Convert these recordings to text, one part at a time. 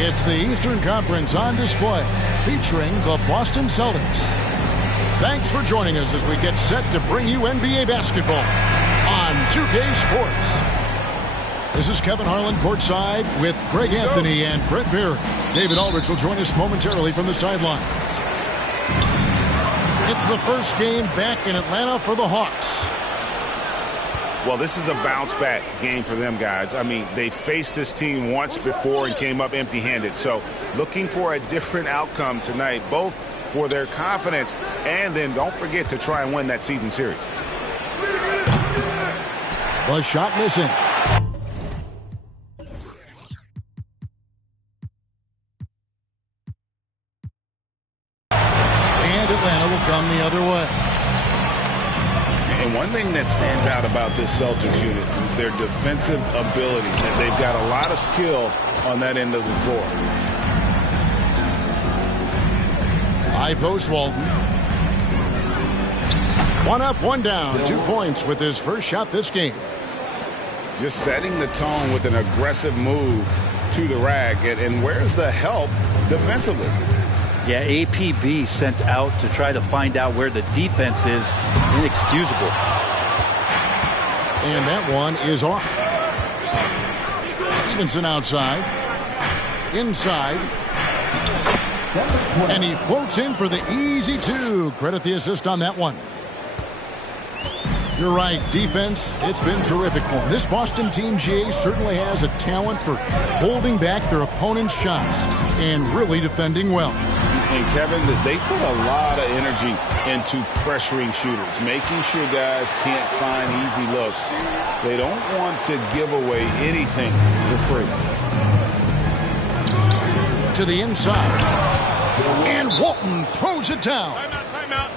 It's the Eastern Conference on display, featuring the Boston Celtics. Thanks for joining us as we get set to bring you NBA basketball on 2K Sports. This is Kevin Harlan courtside with Greg Anthony and Brett Beard. David Aldridge will join us momentarily from the sidelines. It's the first game back in Atlanta for the Hawks. Well, this is a bounce-back game for them, guys. I mean, they faced this team once before and came up empty-handed. So looking for a different outcome tonight, both for their confidence and then don't forget to try and win that season series. The shot missing. And Atlanta will come the other way. And one thing that stands out about this Celtics unit, their defensive ability. They've got a lot of skill on that end of the floor. High post Walton. One up, one down. 2 points with his first shot this game. Just setting the tone with an aggressive move to the rack. And where's the help defensively? Yeah, APB sent out to try to find out where the defense is. Inexcusable. And that one is off. Stevenson outside. Inside. And he floats in for the easy two. Credit the assist on that one. You're right, defense, it's been terrific for him. This Boston team, GA, certainly has a talent for holding back their opponent's shots and really defending well. And Kevin, they put a lot of energy into pressuring shooters, making sure guys can't find easy looks. They don't want to give away anything for free. To the inside. And Walton throws it down. Timeout.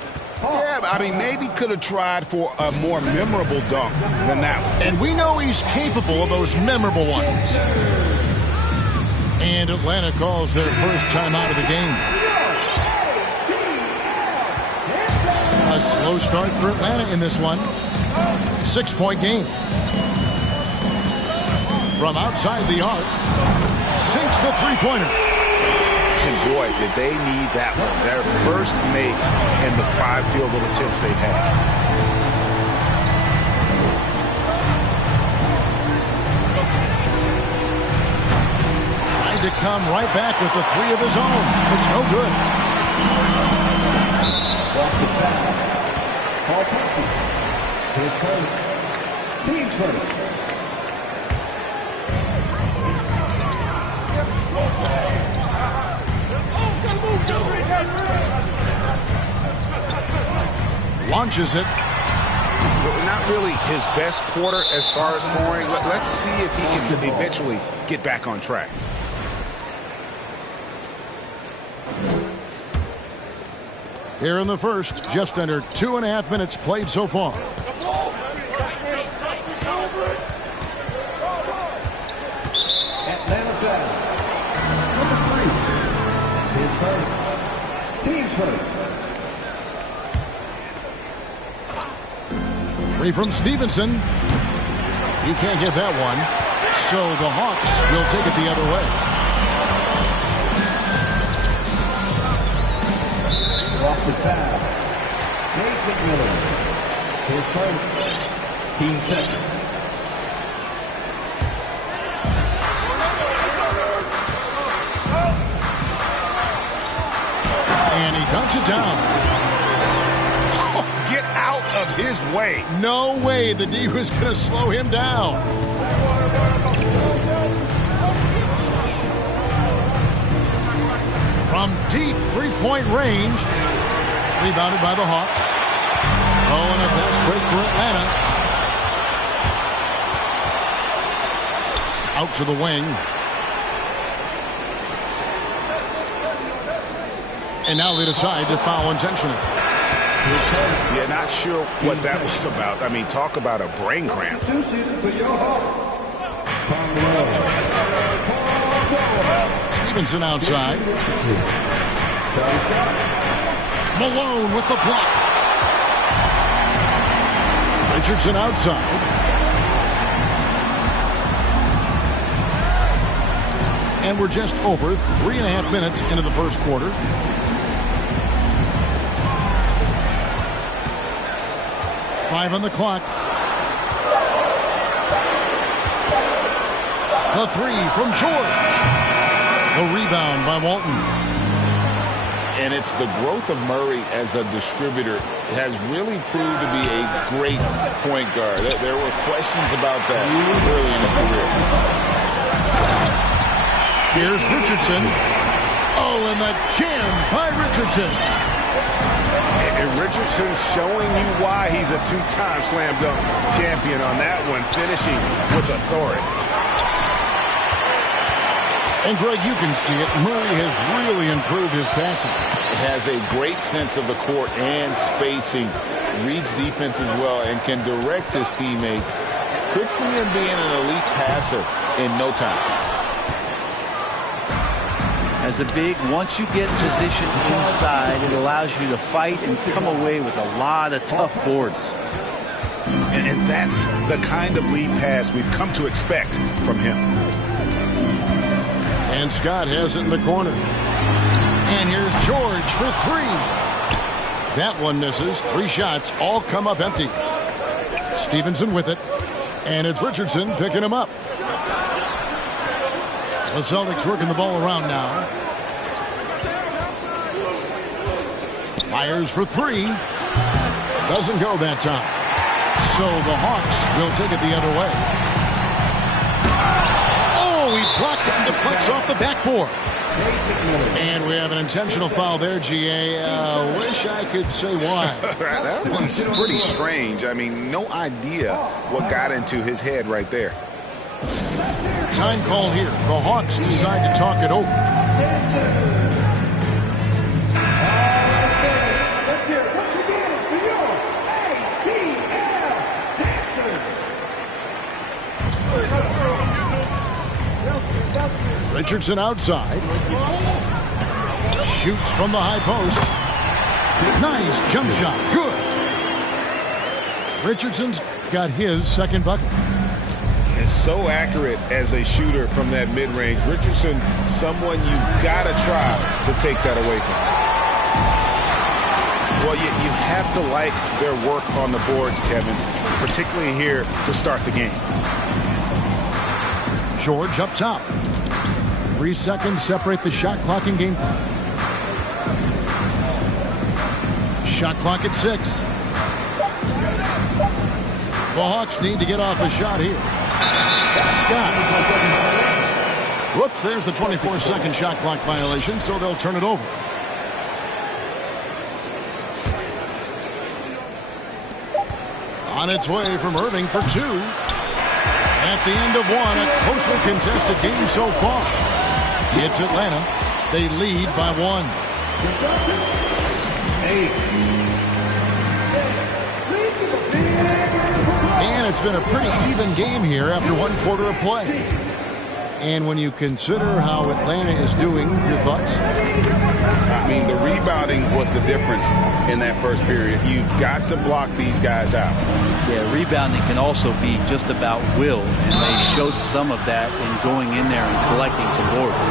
Yeah, I mean, maybe could have tried for a more memorable dunk than that one. And we know he's capable of those memorable ones. And Atlanta calls their first timeout of the game. A slow start for Atlanta in this one. 6-point game. From outside the arc, sinks the three-pointer. And boy, did they need that one. Their first make in the 5 field goal attempts they've had. Trying to come right back with the three of his own. It's no good. Paul Percy. His first. Team first. Launches it. Not really his best quarter as far as scoring. Let's see if he can eventually get back on track. Here in the first, just under 2.5 minutes played so far. Atlanta foul. Number 3. His first. Team first. Three from Stevenson. He can't get that one. So the Hawks will take it the other way. Lost the foul. Nate McMillan. His first. Team second. And he dunks it down. Get out of his way. No way the D was going to slow him down. From deep three-point range. Rebounded by the Hawks. Oh, and a fast break for Atlanta. Out to the wing. And now they decide to foul intentionally. Yeah, not sure what that was about. I mean, talk about a brain cramp. Stevenson outside. Malone with the block. Richardson outside. And we're just over 3.5 minutes into the first quarter. Five on the clock. The three from George. The rebound by Walton. And it's the growth of Murray as a distributor has really proved to be a great point guard. There were questions about that early in his career. Here's Richardson. Oh, and the jam by Richardson. And Richardson's showing you why he's a two-time slam dunk champion on that one, finishing with authority. And, Greg, you can see it. Murray has really improved his passing. Has a great sense of the court and spacing. Reads defense as well and can direct his teammates. Could see him being an elite passer in no time. As a big, once you get positioned inside, it allows you to fight and come away with a lot of tough boards. And that's the kind of lead pass we've come to expect from him. And Scott has it in the corner. And here's George for three. That one misses. 3 shots all come up empty. Stevenson with it. And it's Richardson picking him up. The Celtics working the ball around now. Fires for 3. Doesn't go that time. So the Hawks will take it the other way. Oh, he blocked it and deflects off the backboard. And we have an intentional foul there, GA. Wish I could say why. That one's pretty strange. I mean, no idea what got into his head right there. Time call here. The Hawks decide to talk it over. Let's hear it once again for your ATL Dancers. Richardson outside. Shoots from the high post. Nice jump shot. Good. Richardson's got his second bucket. Is so accurate as a shooter from that mid-range. Richardson, someone you've got to try to take that away from. Well, you have to like their work on the boards, Kevin, particularly here to start the game. George up top. 3 seconds separate the shot clock and game clock. Shot clock at 6. The Hawks need to get off a shot here. Scott. Whoops, there's the 24-second shot clock violation, so they'll turn it over. On its way from Irving for 2. At the end of 1, a closely contested game so far. It's Atlanta. They lead by 1. The Celtics. 8. And it's been a pretty even game here after 1 quarter of play. And when you consider how Atlanta is doing, your thoughts? I mean, the rebounding was the difference in that first period. You've got to block these guys out. Yeah, rebounding can also be just about will, and they showed some of that in going in there and collecting some boards.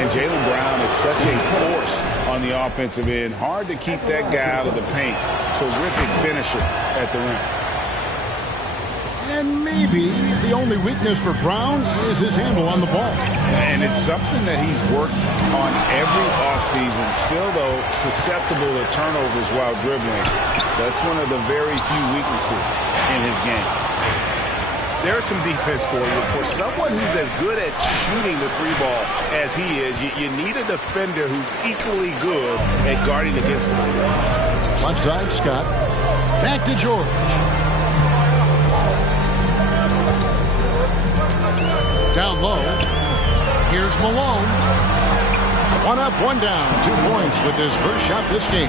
And Jaylen Brown is such a force on the offensive end. Hard to keep that guy out of the paint. Terrific finisher at the rim. And maybe the only weakness for Brown is his handle on the ball. And it's something that he's worked on every offseason. Still, though, susceptible to turnovers while dribbling. That's one of the very few weaknesses in his game. There's some defense for you. For someone who's as good at shooting the 3-ball as he is, you need a defender who's equally good at guarding against him. Left side, Scott. Back to George. Down low. Here's Malone. 1 up, 1 down. 2 points with his first shot this game.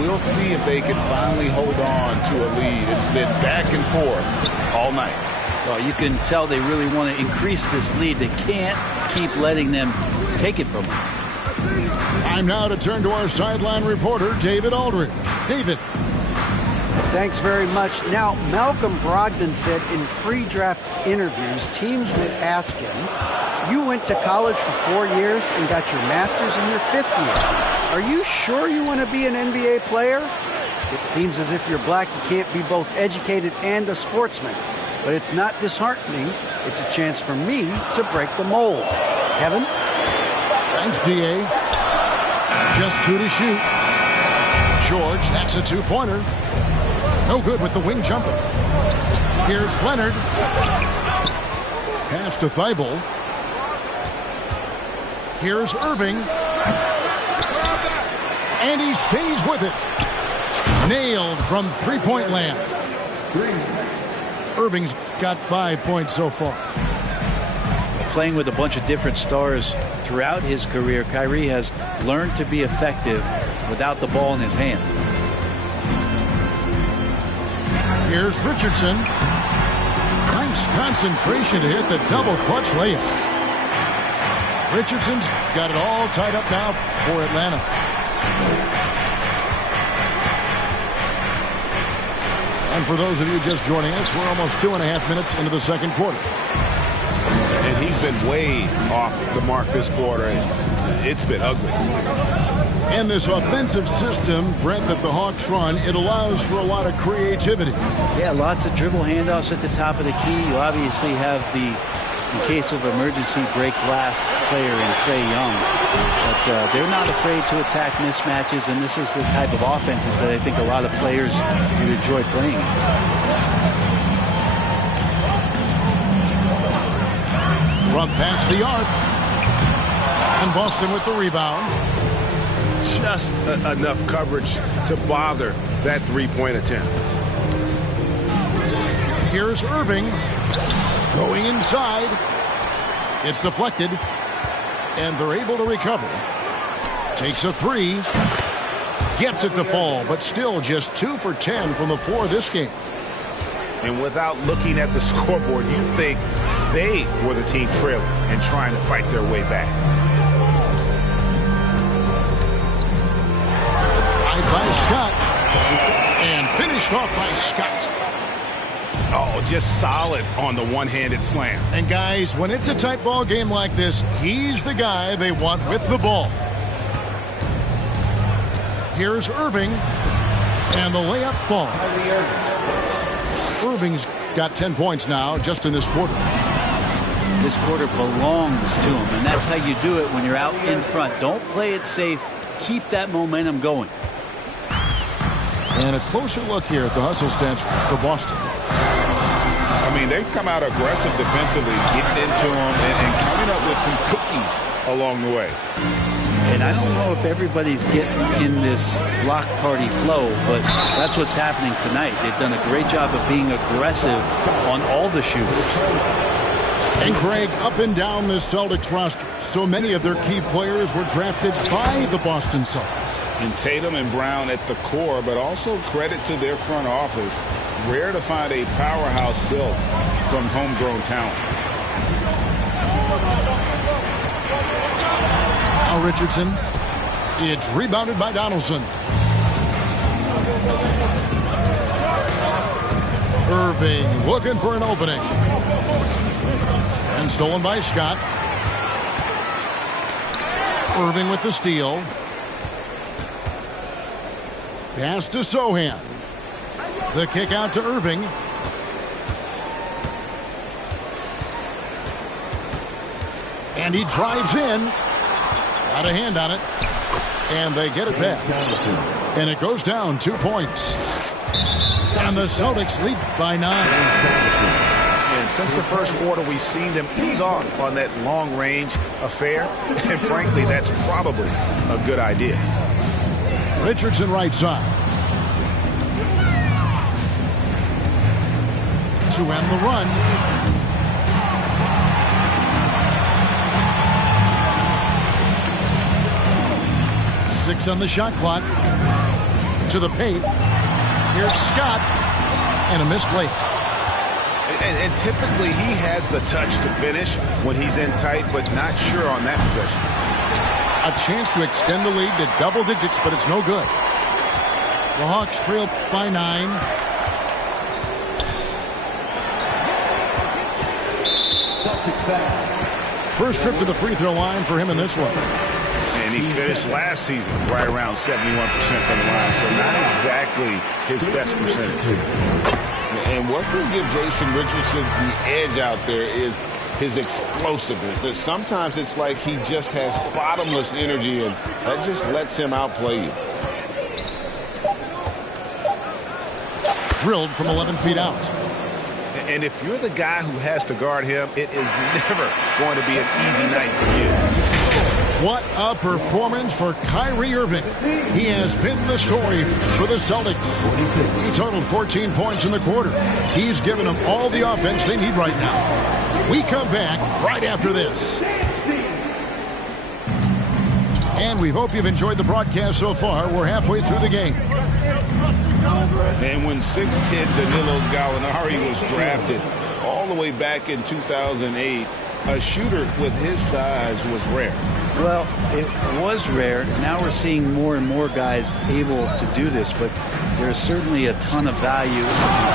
We'll see if they can finally hold on to a lead. It's been back and forth all night. Well, you can tell they really want to increase this lead. They can't keep letting them take it from them. Time now to turn to our sideline reporter, David Aldridge. David. Thanks very much. Now, Malcolm Brogdon said in pre-draft interviews, teams would ask him, you went to college for 4 years and got your master's in your 5th year. Are you sure you want to be an NBA player? It seems as if you're black, you can't be both educated and a sportsman. But it's not disheartening. It's a chance for me to break the mold. Kevin? Thanks, D.A. Just 2 to shoot. George, that's a 2-pointer. No good with the wing jumper. Here's Leonard. Pass to Thibault. Here's Irving. And he stays with it. Nailed from three-point land. Irving's got 5 points so far. Playing with a bunch of different stars throughout his career, Kyrie has learned to be effective without the ball in his hand. Here's Richardson. Nice concentration to hit the double clutch layup. Richardson's got it all tied up now for Atlanta. And for those of you just joining us, we're almost 2.5 minutes into the second quarter. And he's been way off the mark this quarter, and it's been ugly. And this offensive system, Brent, that the Hawks run, it allows for a lot of creativity. Yeah, lots of dribble handoffs at the top of the key. You obviously have the, in case of emergency, break glass player in Trae Young. But they're not afraid to attack mismatches, and this is the type of offenses that I think a lot of players would enjoy playing. From past the arc. And Boston with the rebound. Just enough coverage to bother that three-point attempt. Here's Irving. Going inside. It's deflected. And they're able to recover. Takes a three. Gets it to fall, but still just 2 for 10 from the floor this game. And without looking at the scoreboard, you think they were the team trailing and trying to fight their way back. Drive by Scott. And finished off by Scott. Oh, just solid on the one-handed slam. And guys, when it's a tight ball game like this, he's the guy they want with the ball. Here's Irving. And the layup falls. Irving's got 10 points now just in this quarter. This quarter belongs to him, and that's how you do it when you're out in front. Don't play it safe. Keep that momentum going. And a closer look here at the hustle stats for Boston. I mean, they've come out aggressive defensively, getting into them and coming up with some cookies along the way. And I don't know if everybody's getting in this block party flow, but that's what's happening tonight. They've done a great job of being aggressive on all the shooters. And Craig, up and down this Celtics roster, so many of their key players were drafted by the Boston Celtics. And Tatum and Brown at the core, but also credit to their front office. Rare to find a powerhouse built from homegrown talent. Now Richardson. It's rebounded by Donaldson. Irving looking for an opening. And stolen by Scott. Irving with the steal. Pass to Sohan. The kick out to Irving. And he drives in. Got a hand on it. And they get it back. And it goes down 2 points. And the Celtics lead by 9. And since the first quarter, we've seen them ease off on that long-range affair. And frankly, that's probably a good idea. Richardson right side. To end the run. Six on the shot clock. To the paint. Here's Scott. And a missed layup. And typically he has the touch to finish when he's in tight, but not sure on that possession. A chance to extend the lead to double digits, but it's no good. The Hawks trail by 9. Celtics foul. First trip to the free throw line for him in this one. And he finished last season right around 71% from the line, so not exactly his best percentage. And what can give Jason Richardson the edge out there is his explosiveness. But sometimes it's like he just has bottomless energy, and that just lets him outplay you. Drilled from 11 feet out. And if you're the guy who has to guard him, it is never going to be an easy night for you. What a performance for Kyrie Irving. He has been the story for the Celtics. He totaled 14 points in the quarter. He's given them all the offense they need right now. We come back right after this. And we hope you've enjoyed the broadcast so far. We're halfway through the game. And when 6'10" Danilo Gallinari was drafted all the way back in 2008, a shooter with his size was rare. Well, it was rare. Now we're seeing more and more guys able to do this, but there's certainly a ton of value in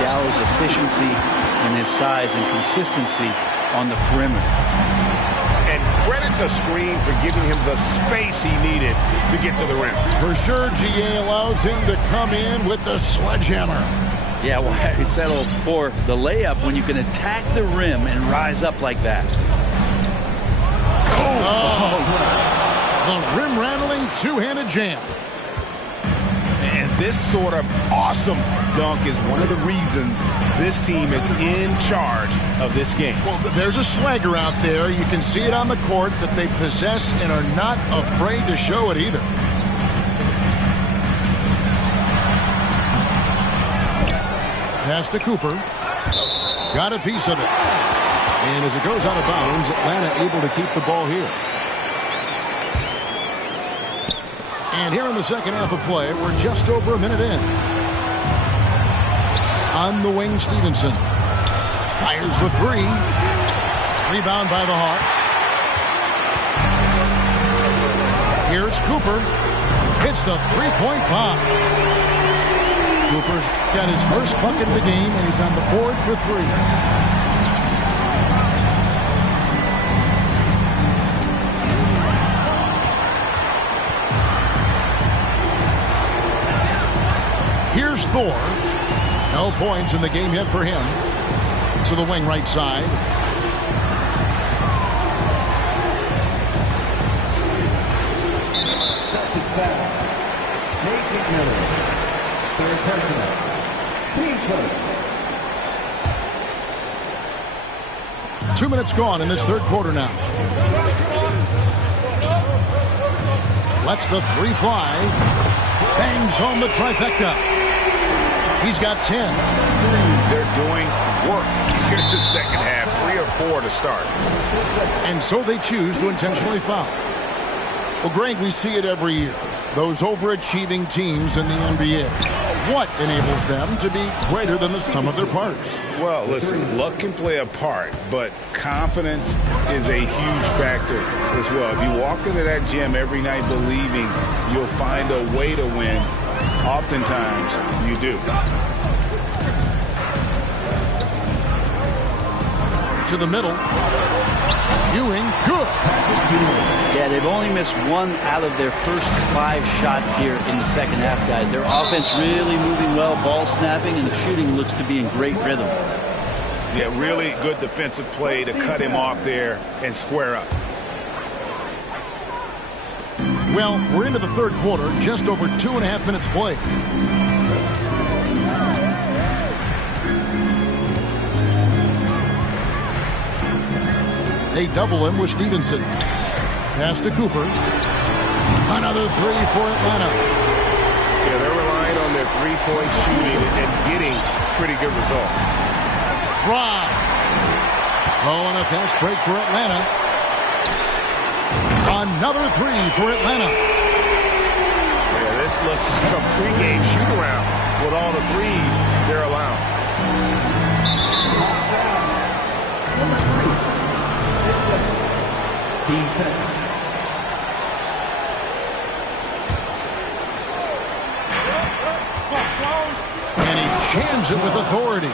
Gallo's efficiency and his size and consistency on the perimeter. And credit the screen for giving him the space he needed to get to the rim. For sure, GA allows him to come in with the sledgehammer. Yeah, why settle for the layup when you can attack the rim and rise up like that? The rim-rattling two-handed jam. And this sort of awesome dunk is one of the reasons this team is in charge of this game. Well, there's a swagger out there. You can see it on the court that they possess and are not afraid to show it either. Pass to Cooper. Got a piece of it. And as it goes out of bounds, Atlanta able to keep the ball here. And here in the second half of play, we're just over a minute in. On the wing, Stevenson. Fires the three. Rebound by the Hawks. Here's Cooper. Hits the three-point bomb. Cooper's got his first bucket of the game, and he's on the board for three. Here's Thor. No points in the game yet for him. To the wing right side. Celtics foul. Nate McMillan. Third personal. Team first. 2 minutes gone in this third quarter now. Lets the three fly. Bangs home the trifecta. He's got 10. They're doing work. Here's the second half, 3 or 4 to start. And so they choose to intentionally foul. Well, Greg, we see it every year. Those overachieving teams in the NBA. What enables them to be greater than the sum of their parts? Well, listen, luck can play a part, but confidence is a huge factor as well. If you walk into that gym every night believing you'll find a way to win, oftentimes you do. To the middle. Ewing, good. Yeah, they've only missed 1 out of their first 5 shots here in the second half, guys. Their offense really moving well, ball snapping, and the shooting looks to be in great rhythm. Yeah, really good defensive play to cut him off there and square up. Well, we're into the third quarter, just over 2.5 minutes played. They double him with Stevenson. Pass to Cooper. Another three for Atlanta. Yeah, they're relying on their three-point shooting and getting pretty good results. Rob. Oh, and a fast break for Atlanta. Another three for Atlanta. Yeah, this looks like a pregame shoot-around with all the threes they're allowing. Team second. And he jams it with authority.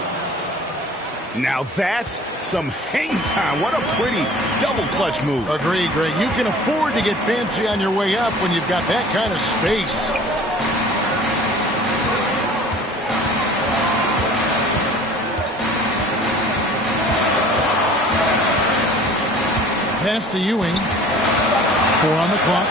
Now that's some hang time. What a pretty double clutch move. Agreed, Greg. You can afford to get fancy on your way up when you've got that kind of space. Pass to Ewing. 4 on the clock.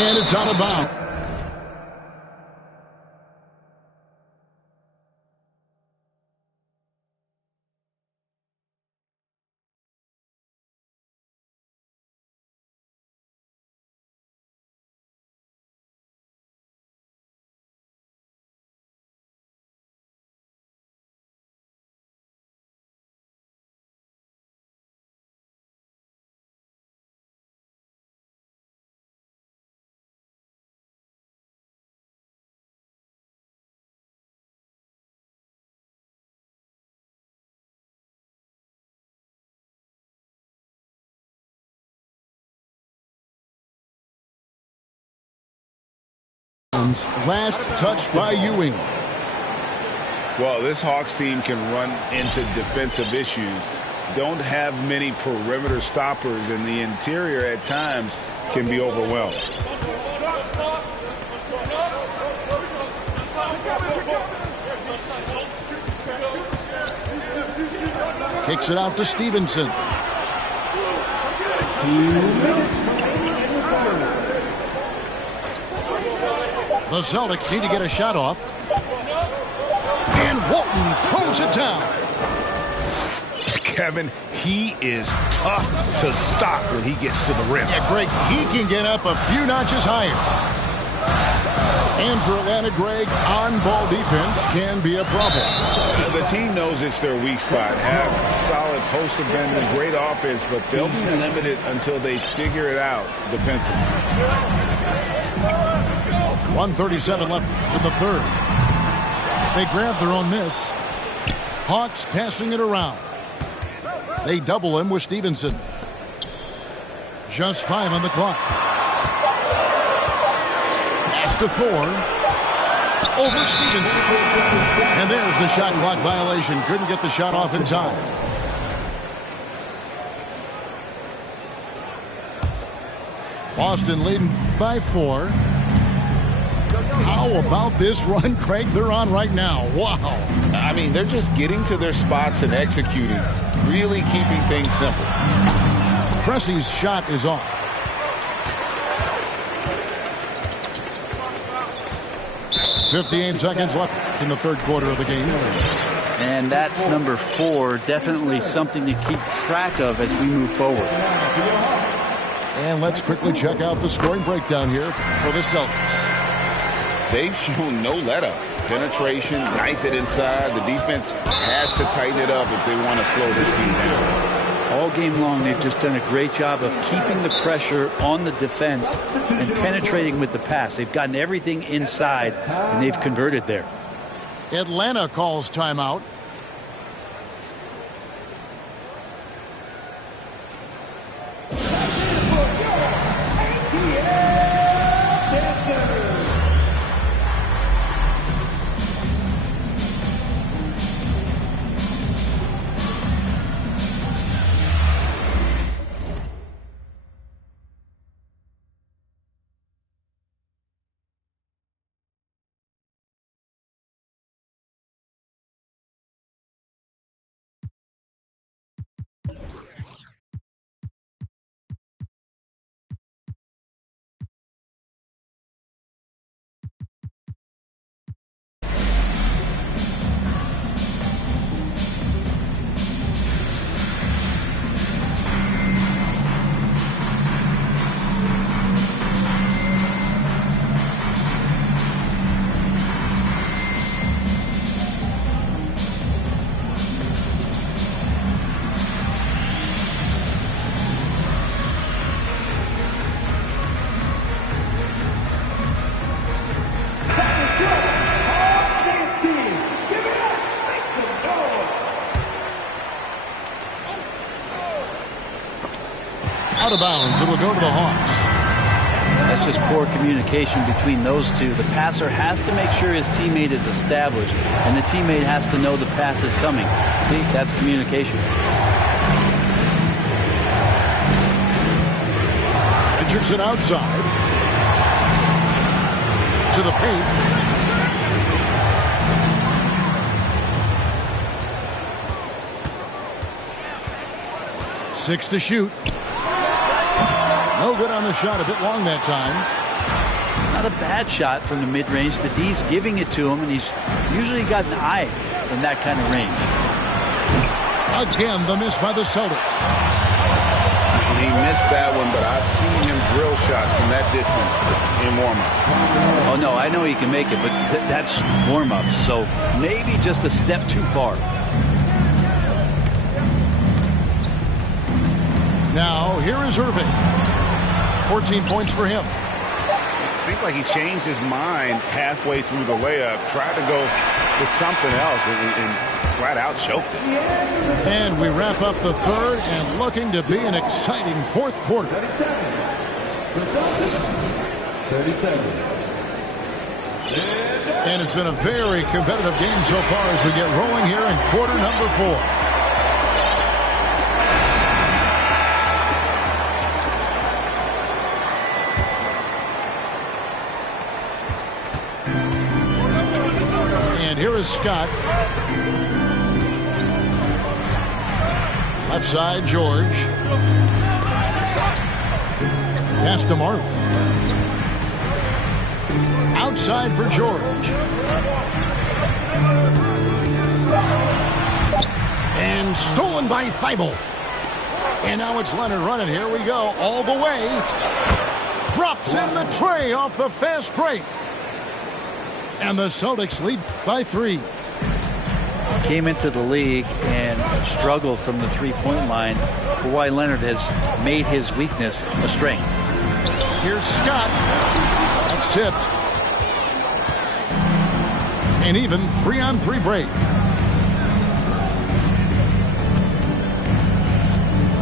And it's out of bounds. Last touch by Ewing. Well, this Hawks team can run into defensive issues. Don't have many perimeter stoppers, and the interior at times can be overwhelmed. Kicks it out to Stevenson. The Celtics need to get a shot off. And Walton throws it down. Kevin, he is tough to stop when he gets to the rim. Yeah, Greg, he can get up a few notches higher. And for Atlanta, Greg, on-ball defense can be a problem. The team knows it's their weak spot. Have solid post defenders, great offense, but they'll be limited until they figure it out defensively. 1:37 left in the third. They grab their own miss. Hawks passing it around. They double him with Stevenson. Just 5 on the clock. Pass to Thor. Over Stevenson. And there's the shot clock violation. Couldn't get the shot off in time. Boston leading by 4. How about this run, Craig, they're on right now? Wow. I mean, they're just getting to their spots and executing, really keeping things simple. Pressey's shot is off. .58 seconds left in the third quarter of the game. And that's number 4. Definitely something to keep track of as we move forward. And let's quickly check out the scoring breakdown here for the Celtics. They've shown no let-up. Penetration, knife it inside. The defense has to tighten it up if they want to slow this team down. All game long, they've just done a great job of keeping the pressure on the defense and penetrating with the pass. They've gotten everything inside, and they've converted there. Atlanta calls timeout. Out of bounds. It'll go to the Hawks. That's just poor communication between those two. The passer has to make sure his teammate is established, and the teammate has to know the pass is coming. See, that's communication. Richardson outside. To the paint. Six to shoot. No good on the shot. A bit long that time. Not a bad shot from the mid-range. The D's giving it to him, and he's usually got an eye in that kind of range. Again, the miss by the Celtics. He missed that one, but I've seen him drill shots from that distance in warm-up. Oh, no, I know he can make it, but that's warm-ups, so maybe just a step too far. Now, here is Irving. 14 points for him. It seemed like he changed his mind halfway through the layup, tried to go to something else, and flat out choked it. And we wrap up the third and looking to be an exciting fourth quarter. 37. And it's been a very competitive game so far as we get rolling here in quarter number 4. And here is Scott. Left side, George. Pass to Marley. Outside for George. And stolen by Thibault. And now it's Leonard running. Here we go. All the way. Drops in the tray off the fast break. And the Celtics lead by 3. Came into the league and struggled from the three-point line. Kawhi Leonard has made his weakness a strength. Here's Scott. That's tipped. An even 3-on-3 break.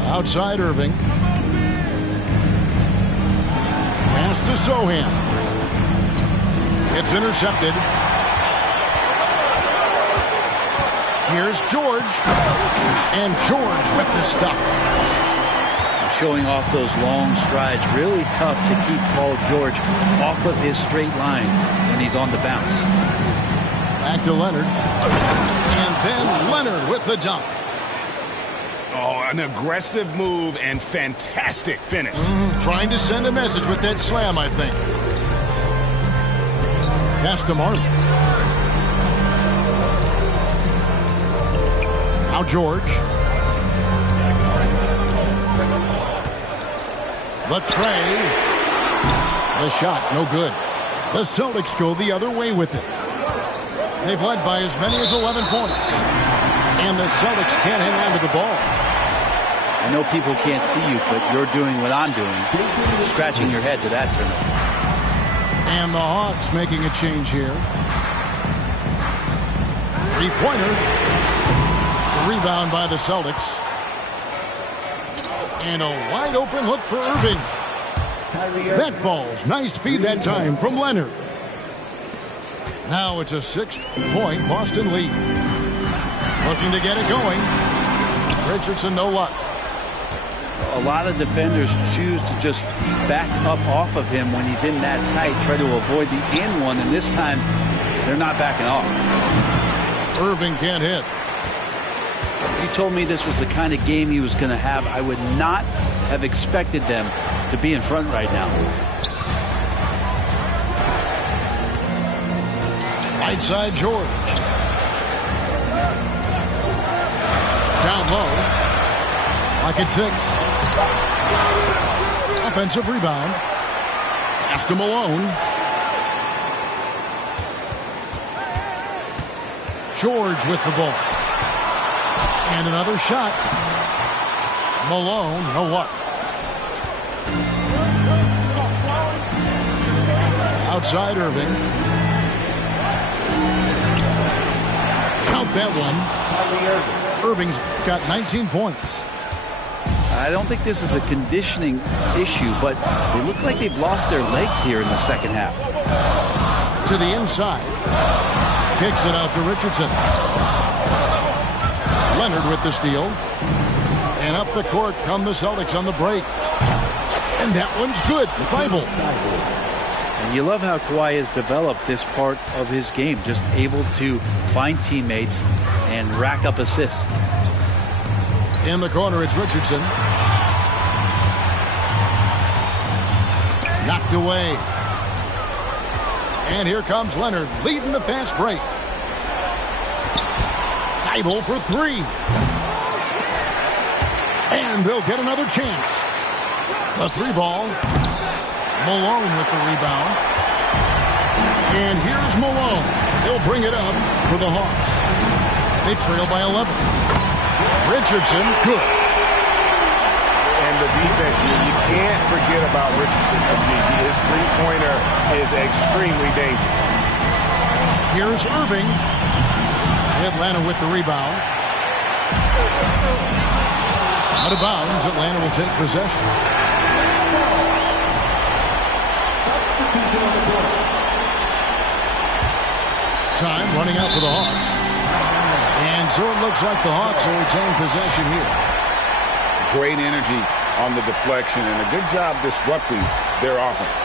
Outside Irving. Pass to Sohan. It's intercepted. Here's George. And George with the stuff. Showing off those long strides. Really tough to keep Paul George off of his straight line when he's on the bounce. Back to Leonard. And then Leonard with the dunk. Oh, an aggressive move and fantastic finish. Trying to send a message with that slam, I think. Pass to Marley. Now George. The tray. The shot, no good. The Celtics go the other way with it. They've led by as many as 11 points. And the Celtics can't hang on to the ball. I know people can't see you, but you're doing what I'm doing. Scratching your head to that turnover. And the Hawks making a change here. Three-pointer. Rebound by the Celtics. And a wide-open look for Irving. That falls. Nice feed that time from Leonard. Now it's a 6-point Boston lead. Looking to get it going. Richardson, no luck. A lot of defenders choose to just back up off of him when he's in that tight, try to avoid the in one, and this time they're not backing off. Irving can't hit. If you told me this was the kind of game he was going to have, I would not have expected them to be in front right now. Right side, George. Down low. Like it's 6. Offensive rebound. Pass to Malone. George with the ball. And another shot. Malone, no luck. Outside Irving. Count that one. Irving's got 19 points. I don't think this is a conditioning issue, but they look like they've lost their legs here in the second half. To the inside. Kicks it out to Richardson. Leonard with the steal. And up the court come the Celtics on the break. And that one's good. Thibault. And you love how Kawhi has developed this part of his game, just able to find teammates and rack up assists. In the corner, it's Richardson. Knocked away. And here comes Leonard, leading the fast break. Thibault for three. And they'll get another chance. The three ball. Malone with the rebound. And here's Malone. He'll bring it up for the Hawks. They trail by 11. Richardson, good. And the defense, you can't forget about Richardson. His three-pointer is extremely dangerous. Here's Irving. Atlanta with the rebound. Out of bounds, Atlanta will take possession. Time running out for the Hawks. And so it looks like the Hawks will retain possession here. Great energy on the deflection and a good job disrupting their offense.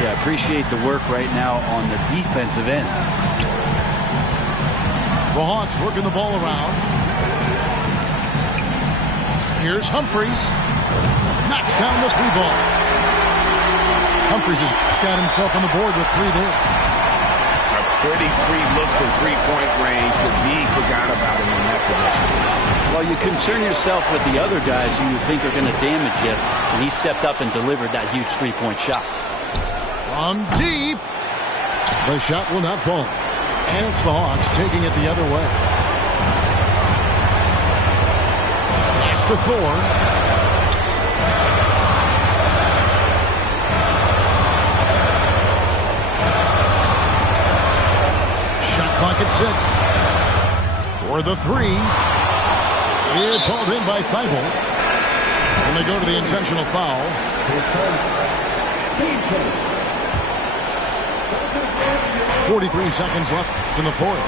Yeah, appreciate the work right now on the defensive end. The Hawks working the ball around. Here's Humphries. Knocks down the three ball. Humphries has got himself on the board with three there. A pretty free look from three-point range. The D forgot about him in that possession. Well, you concern yourself with the other guys who you think are going to damage you, and he stepped up and delivered that huge three-point shot. From deep. The shot will not fall. And it's the Hawks taking it the other way. Pass to Thor. Shot clock at 6. For the three. It's hauled in by Thibault. And they go to the intentional foul. 43 seconds left in the fourth.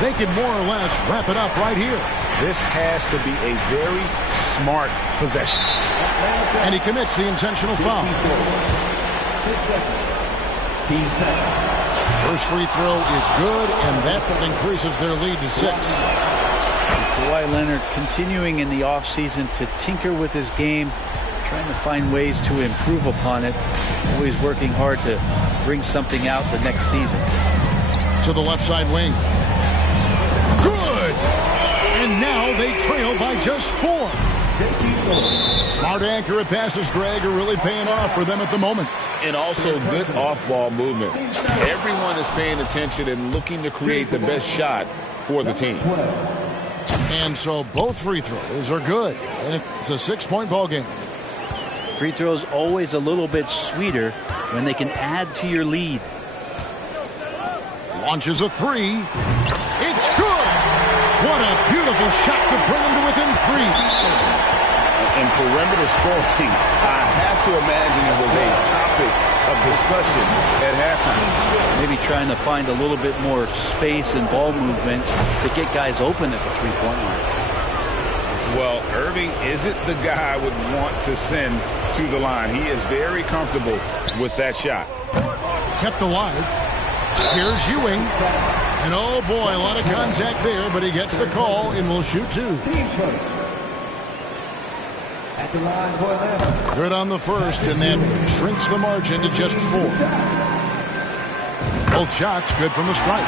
They can more or less wrap it up right here. This has to be a very smart possession. And he commits the intentional foul. First free throw is good, and that increases their lead to 6. Kawhi Leonard continuing in the offseason to tinker with his game, trying to find ways to improve upon it, always working hard to bring something out the next season. To the left side wing. Good! And now they trail by just 4. Smart, accurate passes, Greg, are really paying off for them at the moment. And also good off-ball movement. Everyone is paying attention and looking to create the best shot for the team. And so both free throws are good. And it's a 6-point ball game. Free throws always a little bit sweeter when they can add to your lead. Launches a three. It's good. What a beautiful shot to bring them to within 3. And perimeter scoring, I have to imagine it was a topic of discussion at halftime. Maybe trying to find a little bit more space and ball movement to get guys open at the three-point line. Well, Irving isn't the guy I would want to send to the line. He is very comfortable with that shot. Kept alive. Here's Ewing. And oh boy, a lot of contact there, but he gets the call and will shoot 2. Good on the first, and that shrinks the margin to just 4. Both shots good from the stripe.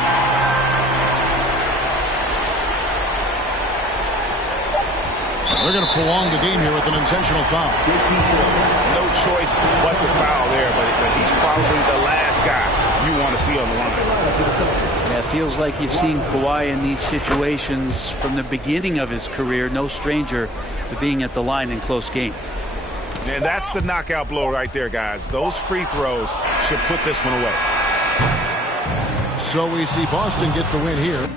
They're going to prolong the game here with an intentional foul. No choice but to foul there, but he's probably the last guy you want to see on the line. Yeah, it feels like you've seen Kawhi in these situations from the beginning of his career. No stranger to being at the line in close game. And that's the knockout blow right there, guys. Those free throws should put this one away. So we see Boston get the win here.